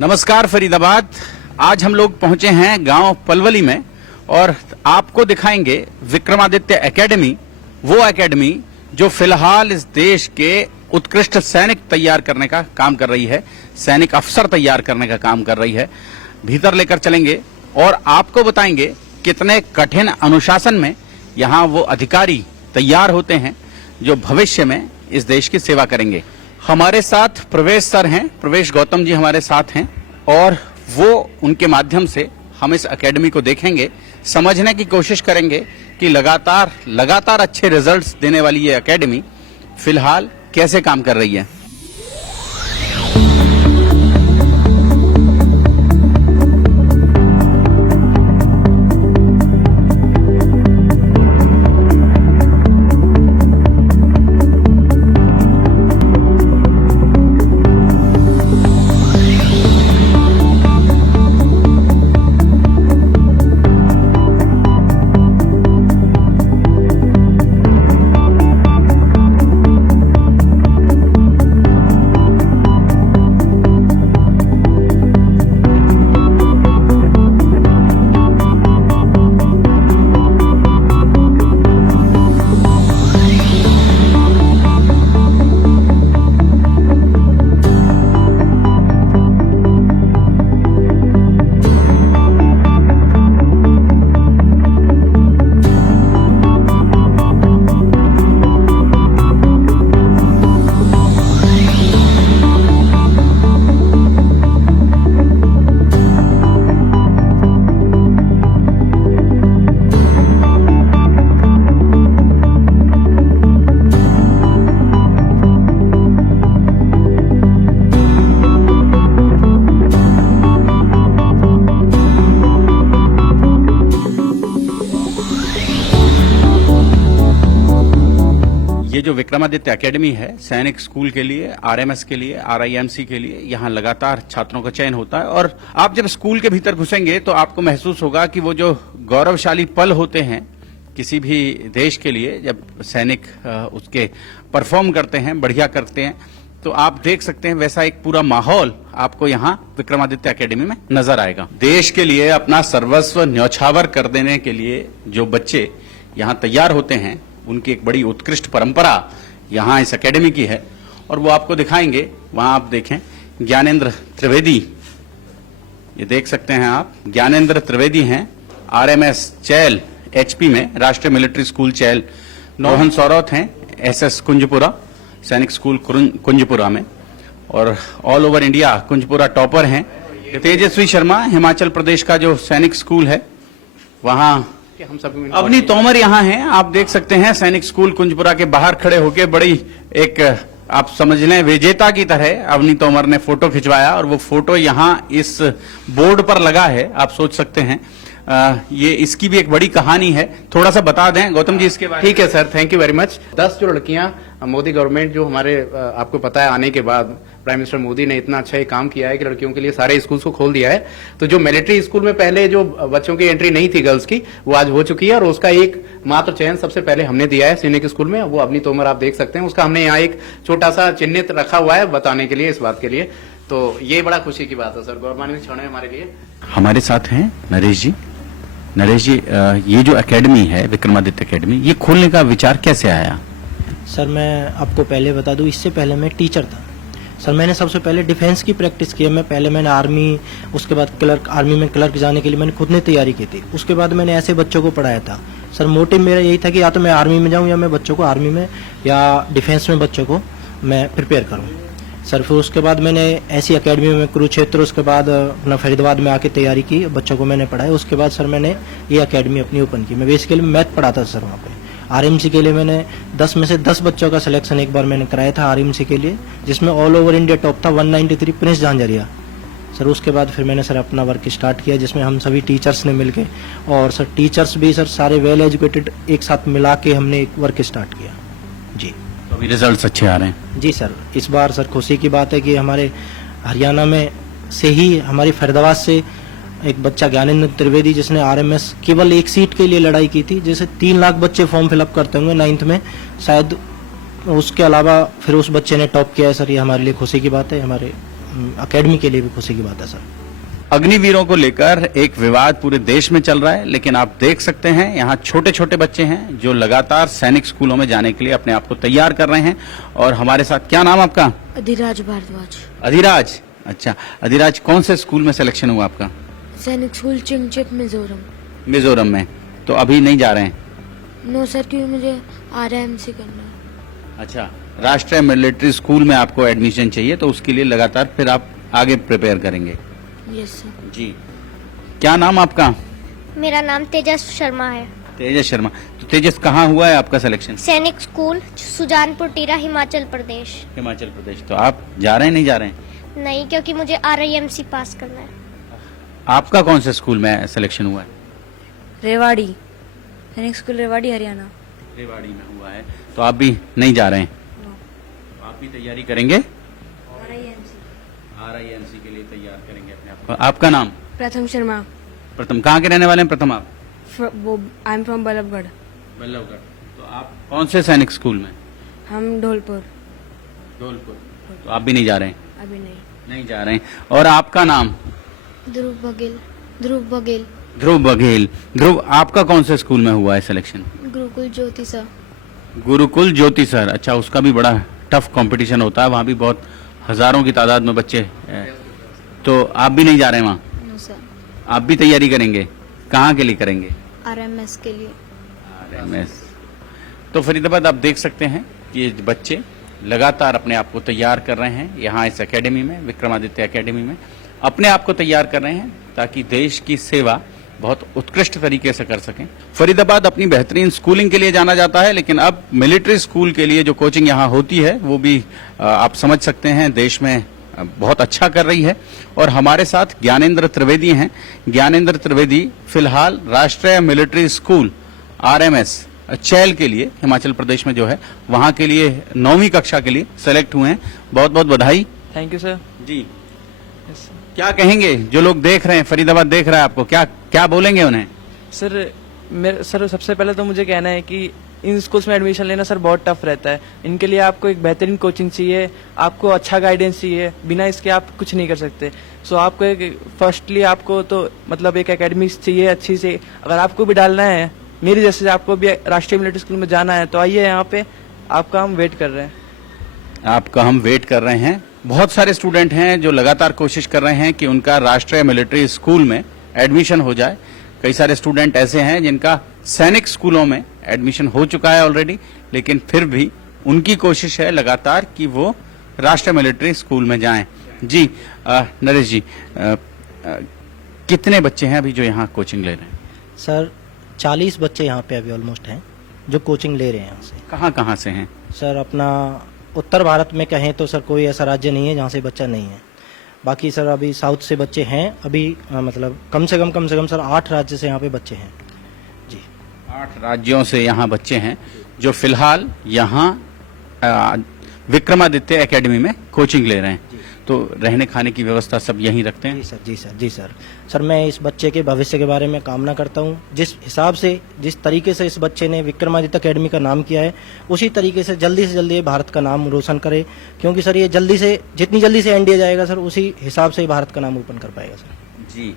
नमस्कार फरीदाबाद। आज हम लोग पहुंचे हैं गांव पलवली में और आपको दिखाएंगे विक्रमादित्य एकेडमी, वो एकेडमी जो फिलहाल इस देश के उत्कृष्ट सैनिक तैयार करने का काम कर रही है, सैनिक अफसर तैयार करने का काम कर रही है। भीतर लेकर चलेंगे और आपको बताएंगे कितने कठिन अनुशासन में यहाँ वो अधिकारी तैयार होते हैं जो भविष्य में इस देश की सेवा करेंगे। हमारे साथ प्रवेश सर हैं, प्रवेश गौतम जी हमारे साथ हैं और वो उनके माध्यम से हम इस एकेडमी को देखेंगे, समझने की कोशिश करेंगे कि लगातार अच्छे रिजल्ट्स देने वाली ये एकेडमी फिलहाल कैसे काम कर रही है। ये जो विक्रमादित्य एकेडमी है, सैनिक स्कूल के लिए, आरएमएस के लिए, आरआईएमसी के लिए यहाँ लगातार छात्रों का चयन होता है। और आप जब स्कूल के भीतर घुसेंगे तो आपको महसूस होगा कि वो जो गौरवशाली पल होते हैं किसी भी देश के लिए, जब सैनिक उसके परफॉर्म करते हैं, बढ़िया करते हैं, तो आप देख सकते हैं वैसा एक पूरा माहौल आपको यहाँ विक्रमादित्य एकेडमी में नजर आएगा। देश के लिए अपना सर्वस्व न्यौछावर कर देने के लिए जो बच्चे यहाँ तैयार होते हैं, उनकी एक बड़ी उत्कृष्ट परंपरा यहाँ इस एकेडमी की है और वो आपको दिखाएंगे। वहां आप देखें ज्ञानेंद्र त्रिवेदी, ये देख सकते हैं आप, ज्ञानेंद्र त्रिवेदी हैं आरएमएस चैल एचपी में, राष्ट्रीय मिलिट्री स्कूल चैल। मोहन सौरौत हैं एसएस कुंजपुरा, सैनिक स्कूल कुंजपुरा में, और all over India Kunjpura topper हैं। तेजस्वी शर्मा हिमाचल प्रदेश का जो सैनिक स्कूल है वहां हम सभी। अवनी तोमर यहाँ हैं, आप देख सकते हैं सैनिक स्कूल कुंजपुरा के बाहर खड़े होकर बड़ी एक आप समझ लें विजेता की तरह अवनी तोमर ने फोटो खिंचवाया और वो फोटो यहाँ इस बोर्ड पर लगा है। आप सोच सकते हैं ये इसकी भी एक बड़ी कहानी है। थोड़ा सा बता दें गौतम जी इसके बारे में। ठीक है sir, thank you very much. 10 जो लड़कियां मोदी गवर्नमेंट जो हमारे आपको पता है आने के बाद प्राइम मिनिस्टर मोदी ने इतना अच्छा काम किया है कि लड़कियों के लिए सारे स्कूल्स को खोल दिया है। तो जो मिलिट्री स्कूल में पहले जो बच्चों की एंट्री नहीं थी गर्ल्स की, वो आज हो चुकी है और उसका एक मात्र चयन सबसे पहले हमने दिया है सैनिक स्कूल में। वो अवनी तोमर आप देख सकते हैं, उसका हमने यहाँ एक छोटा सा चिन्हित रखा हुआ है बताने के लिए, इस बात के लिए। तो ये बड़ा खुशी की बात है सर, गौरवान्वित क्षण है हमारे लिए। हमारे साथ हैं नरेश जी। नरेश जी, ये जो एकेडमी है विक्रमादित्य एकेडमी, ये खोलने का विचार कैसे आया? सर मैं आपको पहले बता दूं, इससे पहले मैं टीचर था सर। मैंने सबसे पहले डिफेंस की प्रैक्टिस की है। मैंने आर्मी, उसके बाद क्लर्क, आर्मी में क्लर्क जाने के लिए मैंने खुद ने तैयारी की थी। उसके बाद मैंने ऐसे बच्चों को पढ़ाया था सर। मोटिव मेरा यही था कि या तो मैं आर्मी में जाऊं या मैं बच्चों को आर्मी में या डिफेंस में बच्चों को मैं प्रिपेयर करूं सर। फिर उसके बाद मैंने ऐसी एकेडमी में कुरुक्षेत्र, उसके बाद अपना फरीदाबाद में आके तैयारी की, बच्चों को मैंने पढ़ाया। उसके बाद सर मैंने ये एकेडमी अपनी ओपन की। मैं बेसिकली मैथ पढ़ाता था सर वहाँ पे। आरएमसी के लिए मैंने 10 में से 10 बच्चों का सिलेक्शन एक बार मैंने कराया था आरएमसी के लिए, जिसमें ऑल ओवर इंडिया टॉप था 193 प्रिंस झांझरिया सर। उसके बाद फिर मैंने सर अपना वर्क स्टार्ट किया, जिसमें हम सभी टीचर्स ने मिलके, और सर टीचर्स भी सर सारे वेल एजुकेटेड एक साथ मिला के हमने एक वर्क स्टार्ट किया जी। तो अभी रिजल्ट्स अच्छे आ रहे हैं जी सर। इस बार सर खुशी की बात है कि हमारे हरियाणा में से ही, हमारी फरीदाबाद से एक बच्चा ज्ञानेंद्र त्रिवेदी, जिसने आरएमएस केवल एक सीट के लिए लड़ाई की थी, जैसे 3 लाख बच्चे फॉर्म फिलअप करते होंगे 9th में शायद, उसके अलावा फिर उस बच्चे ने टॉप किया है सर। ये हमारे लिए खुशी की बात है, हमारे अकेडमी के लिए भी खुशी की बात है सर। अग्निवीरों को लेकर एक विवाद पूरे देश में चल रहा है, लेकिन आप देख सकते हैं यहाँ छोटे छोटे बच्चे हैं जो लगातार सैनिक स्कूलों में जाने के लिए अपने आप को तैयार कर रहे हैं। और हमारे साथ, क्या नाम आपका? अधिराज भारद्वाज। अधिराज, अच्छा अधिराज, कौन से स्कूल में सिलेक्शन हुआ आपका? सैनिक स्कूल चिंगचिप मिजोरम। मिजोरम में। तो अभी नहीं जा रहे हैं? नो सर, क्योंकि मुझे RIMC करना है। अच्छा, राष्ट्रीय मिलिट्री स्कूल में आपको एडमिशन चाहिए, तो उसके लिए लगातार फिर आप आगे प्रिपेयर करेंगे? Yes sir. जी, क्या नाम आपका? मेरा नाम तेजस शर्मा है। तेजस शर्मा। तो तेजस, कहाँ हुआ है आपका सिलेक्शन? सैनिक स्कूल सुजानपुर टीरा, हिमाचल प्रदेश। हिमाचल प्रदेश। तो आप जा रहे हैं, नहीं जा रहे हैं? नहीं, क्योंकि मुझे RIMC पास करना है। आपका कौन से स्कूल में सिलेक्शन हुआ है? रेवाड़ी, सैनिक स्कूल रेवाड़ी, हरियाणा। रेवाड़ी में हुआ है। तो आप भी नहीं जा रहे हैं? तो आप भी तैयारी करेंगे? RIMC के लिए तैयार करेंगे अपने आप को। आपका नाम? प्रथम शर्मा। प्रथम, कहाँ के रहने वाले हैं प्रथम आप? I am from Ballabhgarh. Ballabhgarh. तो आप कौन से सैनिक स्कूल में? हम ढोलपुर। धौलपुर। तो आप भी नहीं जा रहे हैं? अभी नहीं। नहीं जा रहे हैं। और आपका नाम? ध्रुव बघेल। ध्रुव बघेल। ध्रुव बघेल। ध्रुव, आपका कौन से स्कूल में हुआ है सिलेक्शन? गुरुकुल ज्योति सर। गुरुकुल ज्योति सर। अच्छा, उसका भी बड़ा टफ कंपटीशन होता है, वहाँ भी बहुत हजारों की तादाद में बच्चे हैं। तो आप भी नहीं जा रहे हैं वहाँ? No sir. आप भी तैयारी करेंगे? कहाँ के लिए करेंगे? RMS के लिए। RMS। तो फरीदाबाद आप देख सकते हैं कि ये बच्चे लगातार अपने आप को तैयार कर रहे हैं यहाँ इस एकेडमी में, विक्रमादित्य एकेडमी में अपने आप को तैयार कर रहे हैं ताकि देश की सेवा बहुत उत्कृष्ट तरीके से कर सकें। फरीदाबाद अपनी बेहतरीन स्कूलिंग के लिए जाना जाता है, लेकिन अब मिलिट्री स्कूल के लिए जो कोचिंग यहाँ होती है वो भी आप समझ सकते हैं देश में बहुत अच्छा कर रही है। और हमारे साथ ज्ञानेंद्र त्रिवेदी हैं। ज्ञानेंद्र त्रिवेदी फिलहाल राष्ट्रीय मिलिट्री स्कूल RMS चैल के लिए हिमाचल प्रदेश में जो है वहां के लिए 9वीं कक्षा के लिए सेलेक्ट हुए हैं। बहुत बहुत बधाई। Thank you sir. जी, क्या कहेंगे जो लोग देख रहे हैं, फरीदाबाद देख रहा है आपको, क्या क्या बोलेंगे उन्हें? सर सबसे पहले तो मुझे कहना है कि इन स्कूल्स में एडमिशन लेना सर बहुत टफ रहता है। इनके लिए आपको एक बेहतरीन कोचिंग चाहिए, आपको अच्छा गाइडेंस चाहिए, बिना इसके आप कुछ नहीं कर सकते। सो आपको एक फर्स्टली आपको तो मतलब एक एकेडमी चाहिए अच्छी से। अगर आपको भी डालना है मेरी जैसे आपको भी राष्ट्रीय मिलिट्री स्कूल में जाना है तो आइए यहाँ पे, आपका हम वेट कर रहे हैं। आपका हम वेट कर रहे हैं। बहुत सारे स्टूडेंट हैं जो लगातार कोशिश कर रहे हैं कि उनका राष्ट्रीय मिलिट्री स्कूल में एडमिशन हो जाए। कई सारे स्टूडेंट ऐसे हैं जिनका सैनिक स्कूलों में एडमिशन हो चुका है ऑलरेडी, लेकिन फिर भी उनकी कोशिश है लगातार कि वो राष्ट्रीय मिलिट्री स्कूल में जाएं। जी नरेश जी, कितने बच्चे हैं अभी जो यहाँ कोचिंग ले रहे हैं? सर 40 बच्चे यहाँ पे अभी ऑलमोस्ट हैं जो कोचिंग ले रहे हैं यहाँ से। कहाँ कहाँ से हैं? सर अपना उत्तर भारत में कहें तो सर कोई ऐसा राज्य नहीं है जहाँ से बच्चा नहीं है। बाकी सर अभी साउथ से बच्चे हैं अभी, मतलब कम से कम सर 8 राज्य से यहाँ पे बच्चे हैं। जी, 8 राज्यों से यहाँ बच्चे हैं जो फिलहाल यहाँ विक्रमादित्य एकेडमी में कोचिंग ले रहे हैं। तो रहने खाने की व्यवस्था सब यहीं रखते हैं? जी सर, जी सर, जी सर। सर मैं इस बच्चे के भविष्य के बारे में कामना करता हूँ। जिस हिसाब से, जिस तरीके से इस बच्चे ने विक्रमादित्य एकेडमी का नाम किया है, उसी तरीके से जल्दी ये भारत का नाम रोशन करे। क्योंकि सर ये जितनी जल्दी से एनडीए जाएगा सर, उसी हिसाब से भारत का नाम ओपन कर पाएगा सर। जी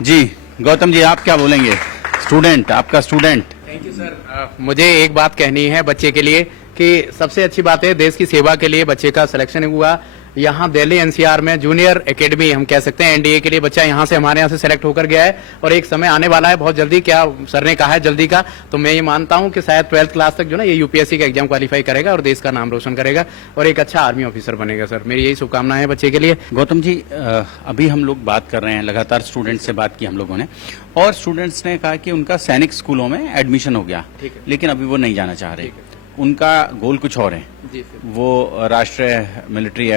जी, गौतम जी आप क्या बोलेंगे? स्टूडेंट, आपका स्टूडेंट। Thank you sir. मुझे एक बात कहनी है बच्चे के लिए कि सबसे अच्छी बात है देश की सेवा के लिए बच्चे का सिलेक्शन हुआ। यहाँ दिल्ली NCR में जूनियर एकेडमी हम कह सकते हैं एनडीए के लिए बच्चा यहाँ से हमारे यहाँ से सेलेक्ट होकर गया है। और एक समय आने वाला है बहुत जल्दी, क्या सर ने कहा है जल्दी का, तो मैं ये मानता हूँ कि शायद 12th क्लास तक जो ना ये यूपीएससी का एग्जाम क्वालिफाई करेगा और देश का नाम रोशन करेगा और एक अच्छा आर्मी ऑफिसर बनेगा। सर मेरी यही शुभकामनाएं है बच्चे के लिए। गौतम जी, अभी हम लोग बात कर रहे हैं, लगातार स्टूडेंट से बात की हम लोगों ने, और स्टूडेंट्स ने कहा कि उनका सैनिक स्कूलों में एडमिशन हो गया, लेकिन अभी वो नहीं जाना चाह रहे। उनका गोल कुछ और है, वो राष्ट्रीय मिलिट्री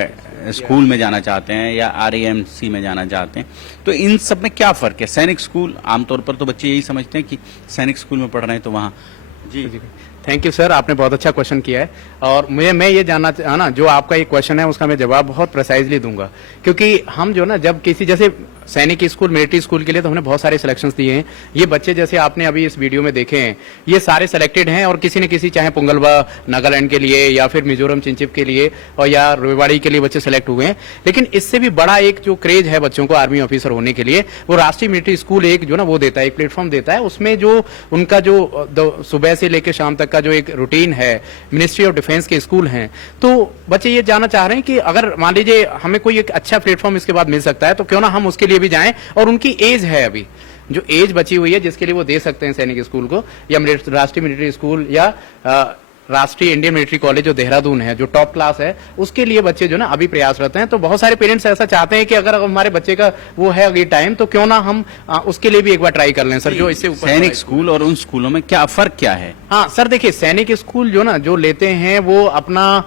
स्कूल में जाना चाहते हैं या RAMC में जाना चाहते हैं। तो इन सब में क्या फर्क है? सैनिक स्कूल, आमतौर पर तो बच्चे यही समझते हैं कि सैनिक स्कूल में पढ़ रहे हैं तो वहाँ। जी, थैंक यू सर, आपने बहुत अच्छा क्वेश्चन किया है। और मैं ये जानना है ना, जो आपका ये क्वेश्चन है उसका मैं जवाब बहुत प्रिसाइजली दूंगा। क्योंकि हम जो ना जब किसी, जैसे सैनिक स्कूल, मिलिट्री स्कूल के लिए तो हमने बहुत सारे सिलेक्शंस दिए हैं। ये बच्चे जैसे आपने अभी इस वीडियो में देखे हैं, ये सारे सिलेक्टेड हैं और किसी न किसी, चाहे पुंगलवा नागालैंड के लिए या फिर मिजोरम चिंचिप के लिए और या रेवाड़ी के लिए बच्चे सेलेक्ट हुए हैं। लेकिन इससे भी बड़ा एक जो क्रेज है बच्चों को आर्मी ऑफिसर होने के लिए, वो राष्ट्रीय मिलिट्री स्कूल एक जो ना वो देता है, एक प्लेटफॉर्म देता है। उसमें जो उनका जो सुबह से लेकर शाम तक का जो एक रूटीन है, मिनिस्ट्री ऑफ डिफेंस के स्कूल हैं, तो बच्चे ये जानना चाह रहे हैं कि अगर मान लीजिए हमें कोई एक अच्छा प्लेटफॉर्म इसके बाद मिल सकता है तो क्यों ना हम उसके लिए भी जाएं। और उनकी एज है, अभी जो एज बची हुई है जिसके लिए वो दे सकते हैं सैनिक स्कूल को, या राष्ट्रीय मिलिट्री स्कूल या राष्ट्रीय इंडियन मिलिट्री कॉलेज जो देहरादून है, जो टॉप क्लास है, उसके लिए बच्चे जो ना अभी प्रयासरत हैं। तो बहुत सारे पेरेंट्स ऐसा चाहते हैं कि अगर हमारे बच्चे का वो है अगली टाइम, तो क्यों ना हम उसके लिए भी एक बार ट्राई कर लें सर, जो इससे ऊपर। सैनिक स्कूल और उन स्कूलों में क्या फर्क क्या है? हाँ सर, देखिए सैनिक स्कूल जो ना जो लेते हैं वो अपना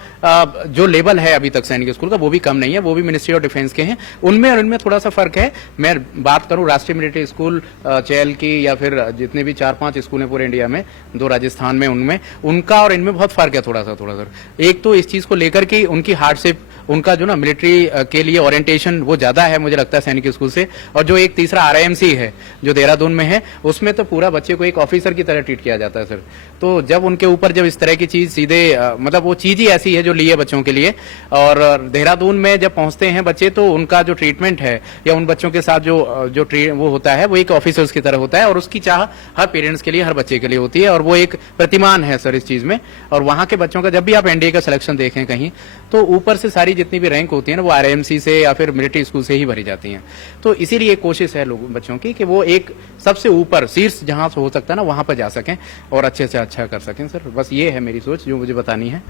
जो लेवल है अभी तक सैनिक स्कूल का, वो भी कम नहीं है, वो भी मिनिस्ट्री ऑफ डिफेंस के हैं। उनमें और इनमें थोड़ा सा फर्क है। मैं बात करूं राष्ट्रीय मिलिट्री स्कूल चैल की, या फिर जितने भी 4-5 स्कूल हैं पूरे इंडिया में, 2 राजस्थान में, उनमें उनका और इनमें बहुत फर्क है थोड़ा सा। एक तो इस चीज को लेकर के उनकी हार्डशिप, उनका जो ना मिलिट्री के लिए ओरिएंटेशन वो ज्यादा है मुझे लगता है सैनिक स्कूल से। और जो एक तीसरा आरआईएमसी है जो देहरादून में है, उसमें तो पूरा बच्चे को एक ऑफिसर की तरह ट्रीट किया जाता है सर। तो जब उनके ऊपर जब इस तरह की चीज सीधे मतलब वो चीज ही ऐसी है जो ली है बच्चों के लिए, और देहरादून में जब पहुंचते हैं बच्चे तो उनका जो ट्रीटमेंट है या उन बच्चों के साथ जो वो होता है वो एक ऑफिसर्स की तरह होता है, और उसकी चाह हर पेरेंट्स के लिए, हर बच्चे के लिए होती है, और वो एक प्रतिमान है सर इस चीज में। और वहां के बच्चों का जब भी आप एनडीए का सिलेक्शन देखें कहीं, तो ऊपर से सारी जितनी भी रैंक होती है ना वो आरएमसी से या फिर मिलिट्री स्कूल से ही भरी जाती हैं। तो इसीलिए कोशिश है लोगों बच्चों की कि वो एक सबसे ऊपर शीर्ष जहां से हो सकता है ना वहां पर जा सकें और अच्छे से अच्छा कर सकें सर। बस ये है मेरी सोच जो मुझे बतानी है।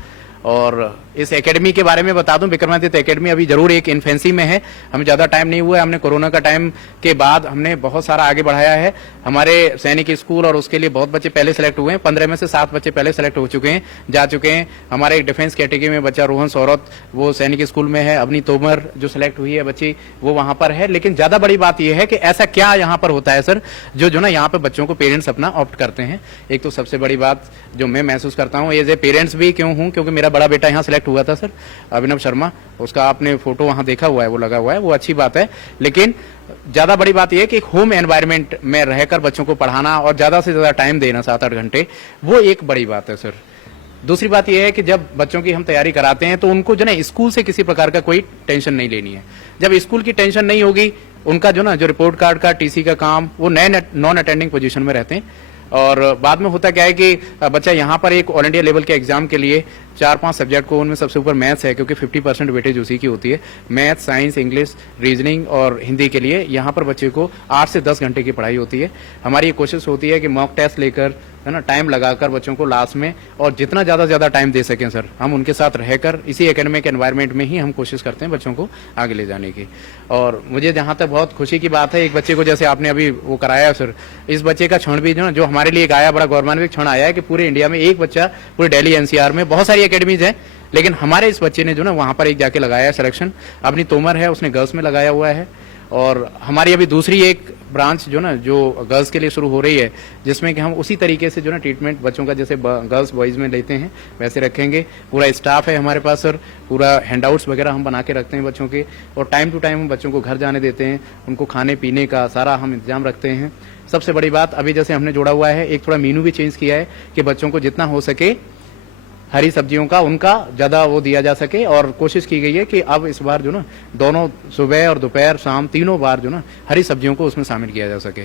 और इस एकेडमी के बारे में बता दूं, विक्रमादित्य एकेडमी अभी जरूर एक इन्फेंसी में है, हमें ज्यादा टाइम नहीं हुआ है। हमने कोरोना का टाइम के बाद हमने बहुत सारा आगे बढ़ाया है हमारे सैनिक स्कूल, और उसके लिए बहुत बच्चे पहले सेलेक्ट हुए हैं। 15 में से 7 बच्चे पहले सेलेक्ट हो चुके हैं, जा चुके हैं। हमारे डिफेंस कैटेगरी में बच्चा रोहन सौरत वो सैनिक स्कूल में है, अवनी तोमर जो सिलेक्ट हुई है बच्ची वो वहां पर है। लेकिन ज्यादा बड़ी बात यह है कि ऐसा क्या यहाँ पर होता है सर जो ना यहाँ पे बच्चों को पेरेंट्स अपना ऑप्ट करते हैं। एक तो सबसे बड़ी बात जो मैं महसूस करता हूँ एज ए पेरेंट्स भी क्यों हूँ, क्योंकि मेरा बड़ा बेटा यहाँ सिलेक्ट हुआ था सर, अभिनव शर्मा, उसका आपने फोटो वहां देखा हुआ है, वो लगा हुआ है, वो अच्छी बात है। लेकिन ज्यादा बड़ी बात यह है कि एक होम एनवायरनमेंट में रहकर बच्चों को पढ़ाना और ज्यादा से ज्यादा टाइम देना 7-8 घंटे, वो एक बड़ी बात है सर। दूसरी बात यह है कि जब बच्चों की हम तैयारी कराते हैं तो उनको जो ना स्कूल से किसी प्रकार का कोई टेंशन नहीं लेनी है। जब स्कूल की टेंशन नहीं होगी, उनका जो ना जो रिपोर्ट कार्ड का, टीसी का काम, वो नए नॉन अटेंडिंग पोजीशन में रहते हैं। और बाद में होता क्या है कि बच्चा यहाँ पर एक ऑल इंडिया लेवल के एग्जाम के लिए 4-5 सब्जेक्ट को, उनमें सबसे ऊपर मैथ्स है क्योंकि 50% वेटेज उसी की होती है। मैथ, साइंस, इंग्लिश, रीजनिंग और हिंदी के लिए यहाँ पर बच्चे को 8 से 10 घंटे की पढ़ाई होती है। हमारी ये कोशिश होती है कि मॉक टेस्ट लेकर है ना टाइम लगाकर बच्चों को लास्ट में और जितना ज्यादा टाइम दे सकें सर, हम उनके साथ रहकर इसी एकेडमिक एनवायरनमेंट में ही हम कोशिश करते हैं बच्चों को आगे ले जाने की। और मुझे जहां तक बहुत खुशी की बात है, एक बच्चे को जैसे आपने अभी वो कराया सर, इस बच्चे का क्षण भी जो हमारे लिए एक आया, बड़ा गौरवान्वित क्षण आया है कि पूरे इंडिया में एक बच्चा, पूरे दिल्ली एनसीआर में बहुत सारी एकेडमीज है, लेकिन हमारे इस बच्चे ने जो ना वहां पर एक जाके लगाया सिलेक्शन। अपनी तोमर है, उसने गर्ल्स में लगाया हुआ है। और हमारी अभी दूसरी एक ब्रांच जो ना जो गर्ल्स के लिए शुरू हो रही है, जिसमें कि हम उसी तरीके से जो ना ट्रीटमेंट बच्चों का जैसे गर्ल्स बॉयज में लेते हैं वैसे रखेंगे। पूरा स्टाफ है हमारे पास सर, पूरा हैंडआउट्स वगैरह हम बना के रखते हैं बच्चों के, और टाइम टू टाइम हम बच्चों को घर जाने देते हैं, उनको खाने पीने का सारा हम इंतजाम रखते हैं। सबसे बड़ी बात अभी जैसे हमने जोड़ा हुआ है, एक थोड़ा मेनू भी चेंज किया है कि बच्चों को जितना हो सके हरी सब्जियों का उनका ज्यादा वो दिया जा सके। और कोशिश की गई है कि अब इस बार जो ना दोनों सुबह और दोपहर शाम तीनों बार जो ना हरी सब्जियों को उसमें शामिल किया जा सके।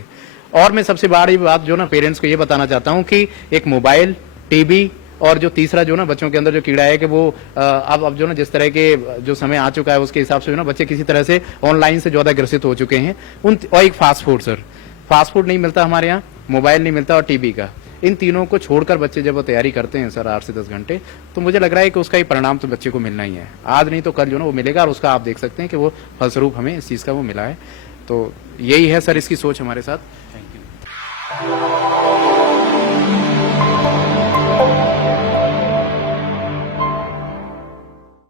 और मैं सबसे बड़ी बात जो ना पेरेंट्स को ये बताना चाहता हूँ कि एक मोबाइल, टीवी और जो तीसरा जो ना बच्चों के अंदर जो कीड़ा है कि वो अब जो ना जिस तरह के जो समय आ चुका है उसके हिसाब से जो ना बच्चे किसी तरह से ऑनलाइन से ज्यादा ग्रसित हो चुके हैं। और एक fast food sir, fast food नहीं मिलता हमारे यहाँ, मोबाइल नहीं मिलता और टीवी का, इन तीनों को छोड़कर बच्चे जब वो तैयारी करते हैं सर 8 से 10 घंटे, तो मुझे लग रहा है कि उसका ही परिणाम तो बच्चे को मिलना ही है। आज नहीं तो कल जो ना वो मिलेगा, और उसका आप देख सकते हैं कि वो फलस्वरूप हमें इस चीज का वो मिला है। तो यही है सर इसकी सोच हमारे साथ।